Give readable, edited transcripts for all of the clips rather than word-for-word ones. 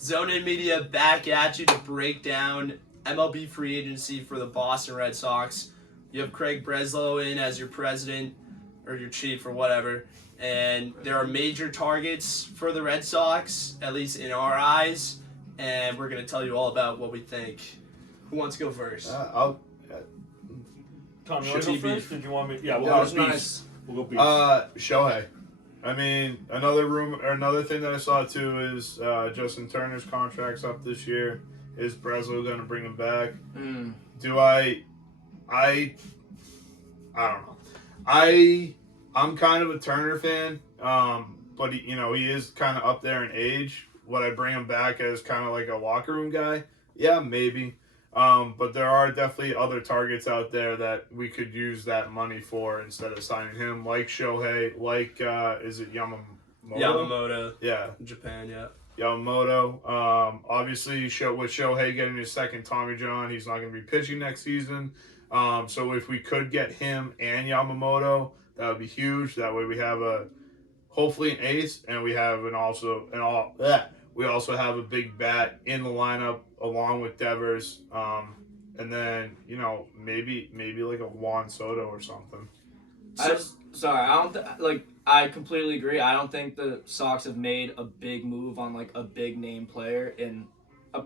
Zone In Media back at you to break down MLB free agency for the Boston Red Sox. You have Craig Breslow in as your president or your chief or whatever. And there are major targets for the Red Sox, at least in our eyes. And we're going to tell you all about what we think. Who wants to go first? Tom, you want to go first? Or do you want me? Yeah, we'll go beef. We'll go beef. Shohei. I mean, another thing that I saw too is Justin Turner's contract's up this year. Is Breslow going to bring him back? Do I don't know. I'm kind of a Turner fan, but he is kind of up there in age. Would I bring him back as kind of like a locker room guy? Yeah, maybe. But there are definitely other targets out there that we could use that money for instead of signing him, like Shohei, like is it Yamamoto? Yamamoto. Yeah. Japan, yeah. Yamamoto. Obviously, with Shohei getting his second Tommy John, he's not going to be pitching next season. So if we could get him and Yamamoto, that would be huge. That way we have hopefully an ace, and we have we also have a big bat in the lineup along with Devers. And then maybe like a Juan Soto or something. I completely agree. I don't think the Sox have made a big move on like a big name player in a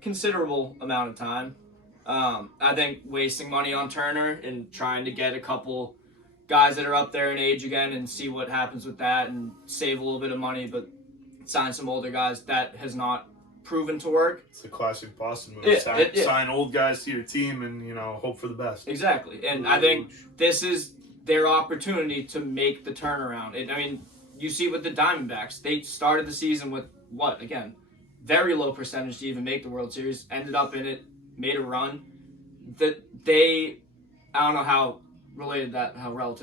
considerable amount of time. I think wasting money on Turner and trying to get a couple guys that are up there in age again and see what happens with that and save a little bit of money, but sign some older guys, that has not proven to work. It's a classic Boston move. Sign old guys to your team and hope for the best. Exactly, and I think this is their opportunity to make the turnaround. You see with the Diamondbacks, they started the season with very low percentage to even make the World Series, ended up in it, made a run. I don't know how relative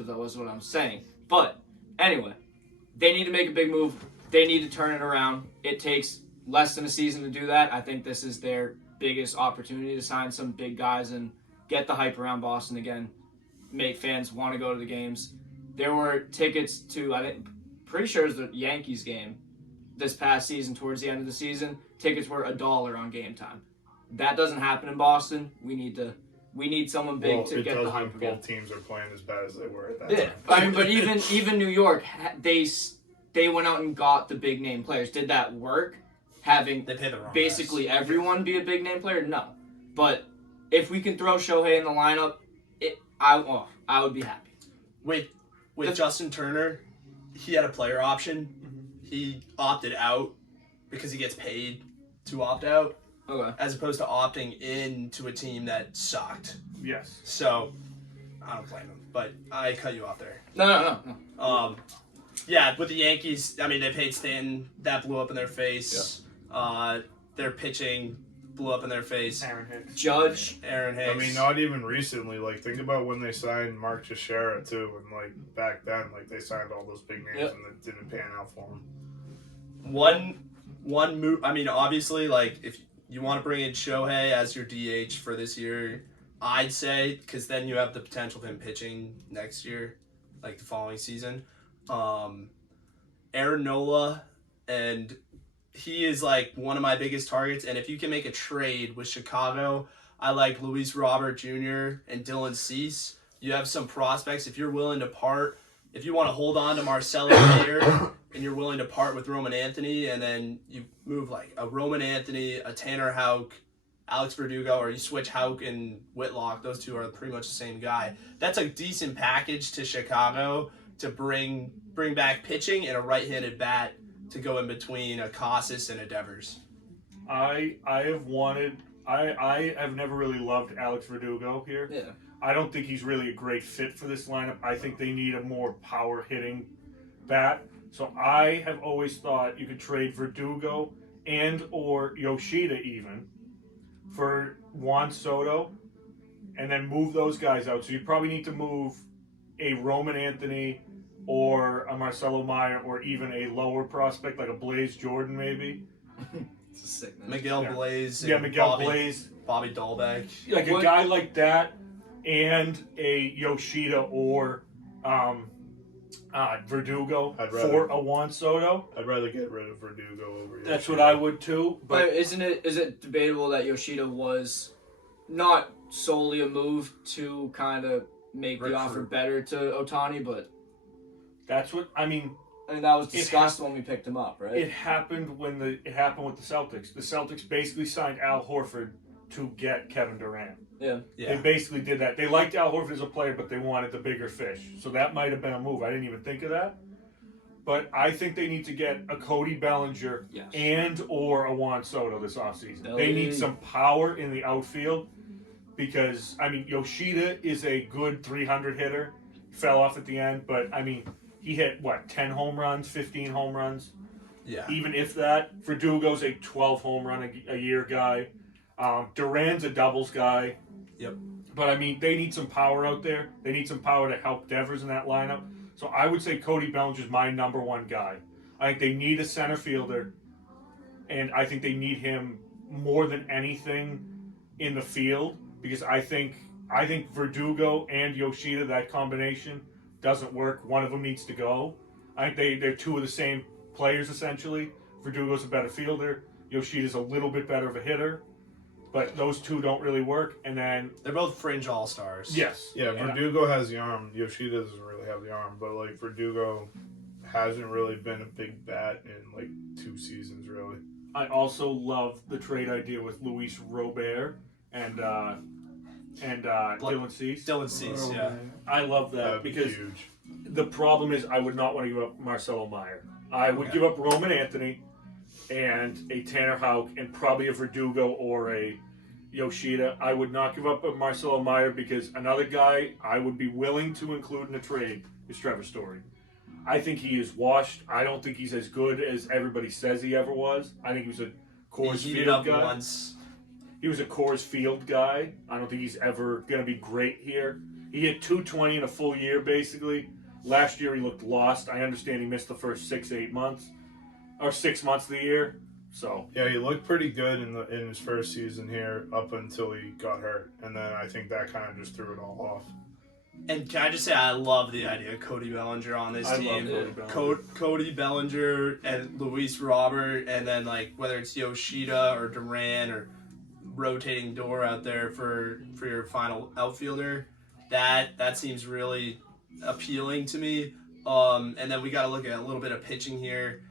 that was to what I'm saying. But anyway, they need to make a big move. They need to turn it around. It takes less than a season to do that. I think this is their biggest opportunity to sign some big guys and get the hype around Boston again, make fans want to go to the games. There were tickets to, pretty sure it was the Yankees game this past season, towards the end of the season. Tickets were $1 on game time. That doesn't happen in Boston. We need someone big to get the hype again. Both teams are playing as bad as they were at that time. But even New York, they went out and got the big name players. Did that work? Having basically everyone be a big name player? No. But if we can throw Shohei in the lineup, I would be happy. With Justin Turner, he had a player option. Mm-hmm. He opted out because he gets paid to opt out. Okay. As opposed to opting into a team that sucked. Yes. So, I don't blame him, but I cut you off there. No. Yeah, with the Yankees, they paid Stanton. That blew up in their face. Yeah. Their pitching blew up in their face. Aaron Hicks. Not even recently. Think about when they signed Mark Teixeira, too. And, back then, they signed all those big names and it didn't pan out for them. One move, obviously, if you want to bring in Shohei as your DH for this year, I'd say, because then you have the potential of him pitching next year, the following season. Aaron Nola, and he is one of my biggest targets. And if you can make a trade with Chicago, I like Luis Robert Jr. and Dylan Cease. You have some prospects. If you're willing to if you want to hold on to Marcelo Mayer and you're willing to part with Roman Anthony, and then you move a Roman Anthony, a Tanner Houck, Alex Verdugo, or you switch Houck and Whitlock, those two are pretty much the same guy. That's a decent package to Chicago to bring back pitching and a right-handed bat to go in between a Casas and a Devers. I have never really loved Alex Verdugo here. Yeah. I don't think he's really a great fit for this lineup. I think they need a more power-hitting bat. So I have always thought you could trade Verdugo and or Yoshida even for Juan Soto and then move those guys out. So you probably need to move a Roman Anthony or a Marcelo Mayer or even a lower prospect like a Blaze Jordan maybe. It's a sick name. Miguel Blaze. Yeah, Miguel Blaze. Bobby Dahlbeck. A guy like that and a Yoshida or Verdugo I'd rather- for a Juan Soto. I'd rather get rid of Verdugo over. That's what Yoshida. I would too. But But is it debatable that Yoshida was not solely a move to kind of make the offer better to Ohtani, but that's what I mean. that was discussed when we picked him up, right? It happened it happened with the Celtics. The Celtics basically signed Al Horford to get Kevin Durant. They basically did that. They liked Al Horford as a player, but they wanted the bigger fish. So that might have been a move. I didn't even think of that. But I think they need to get a Cody Bellinger and or a Juan Soto this offseason. They need some power in the outfield because, I mean, Yoshida is a good 300 hitter. Fell off at the end, but, I mean, he hit, 10 home runs, 15 home runs? Yeah. Even if that. Verdugo's a 12 home run a year guy. Duran's a doubles guy. Yep. But, I mean, they need some power out there. They need some power to help Devers in that lineup. So I would say Cody Bellinger is my number one guy. I think they need a center fielder, and I think they need him more than anything in the field because I think Verdugo and Yoshida, that combination, doesn't work. One of them needs to go. I think they're two of the same players essentially. Verdugo's a better fielder. Yoshida's a little bit better of a hitter. But those two don't really work, and then They're both fringe all-stars. yes, Yeah, Verdugo has the arm. Yoshida doesn't really have the arm, but like Verdugo hasn't really been a big bat in like 2 seasons, really. I also love the trade idea with Luis Robert and Dylan Cease. Dylan Cease, yeah. I love that That'd be because huge. the problem is I would not want to give up Marcelo Meyer. I would give up Roman Anthony and a Tanner Houck and probably a Verdugo or a Yoshida. I would not give up a Marcelo Meyer because another guy I would be willing to include in a trade is Trevor Story. I think he is washed. I don't think he's as good as everybody says he ever was. I think he was a Coors He heated Field up guy. once. He was a Coors Field guy. I don't think he's ever going to be great here. He hit 220 in a full year, basically. Last year he looked lost. I understand he missed the first 6 months of the year. So Yeah, he looked pretty good in his first season here up until he got hurt, and then I think that kind of just threw it all off. And can I just say, I love the idea of Cody Bellinger on this I team. love Cody Bellinger. Cody Bellinger and Luis Robert, and then like whether it's Yoshida or Duran or rotating door out there for your final outfielder, that seems really appealing to me. And then we got to look at a little bit of pitching here.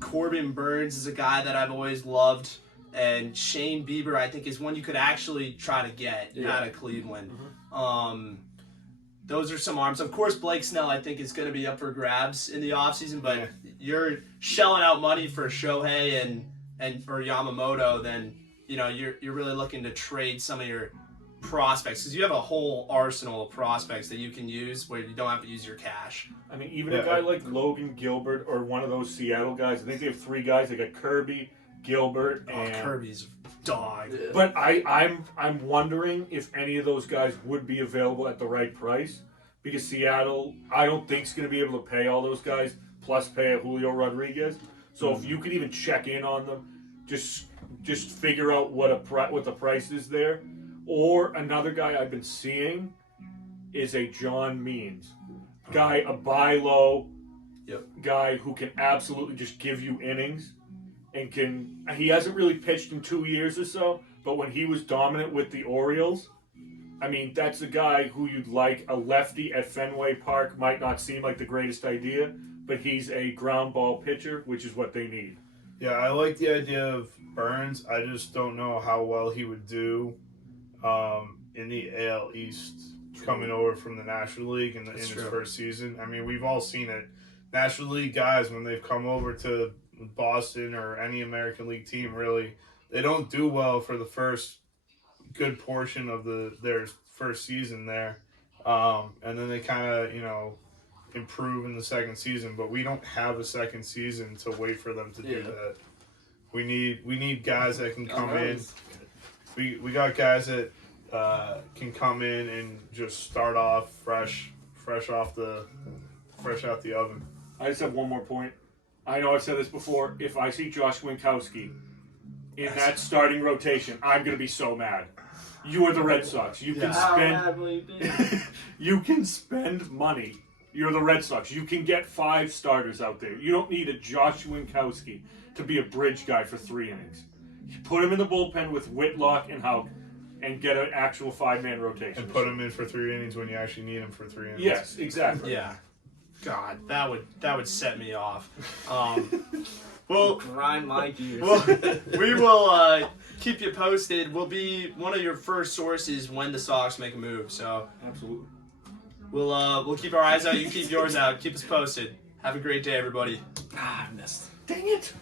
Corbin Burnes is a guy that I've always loved, and Shane Bieber I think is one you could actually try to get out of Cleveland. Those are some arms. Of course, Blake Snell I think is going to be up for grabs in the offseason, but you're shelling out money for Shohei and for Yamamoto, then you're really looking to trade some of your prospects because you have a whole arsenal of prospects that you can use where you don't have to use your cash. I mean, even a guy like Logan Gilbert or one of those Seattle guys. I think they have 3 guys. They got Kirby, Gilbert, and Kirby's dog. But I'm wondering if any of those guys would be available at the right price because Seattle, I don't think is going to be able to pay all those guys plus pay a Julio Rodriguez. So if you could even check in on them, just figure out what the price is there. Or another guy I've been seeing is a John Means guy, a buy low guy who can absolutely just give you innings and he hasn't really pitched in 2 years or so, but when he was dominant with the Orioles, I mean, that's a guy who you'd like. A lefty at Fenway Park might not seem like the greatest idea, but he's a ground ball pitcher, which is what they need. Yeah, I like the idea of Burnes. I just don't know how well he would do in the AL East coming over from the National League in his first season. I mean, we've all seen it. National League guys, when they've come over to Boston or any American League team, really, they don't do well for the first good portion of their first season there. And then they kind of, improve in the second season. But we don't have a second season to wait for them to do that. We need guys that can come in. We got guys that can come in and just start off fresh out the oven. I just have one more point. I know I've said this before. If I see Josh Winkowski in that starting rotation, I'm going to be so mad. You are the Red Sox. You can spend money You're the Red Sox. You can get 5 starters out there. You don't need a Josh Winkowski to be a bridge guy for 3 innings. You put him in the bullpen with Whitlock and Houck and get an actual 5-man rotation. And put him in for 3 innings when you actually need him for 3 innings. Yes, exactly. Yeah. God, that would set me off. Well, Grind my gears. well, we will keep you posted. We'll be one of your first sources when the Sox make a move. So Absolutely. we'll keep our eyes out. You keep yours out. Keep us posted. Have a great day, everybody. Ah, I missed. Dang it.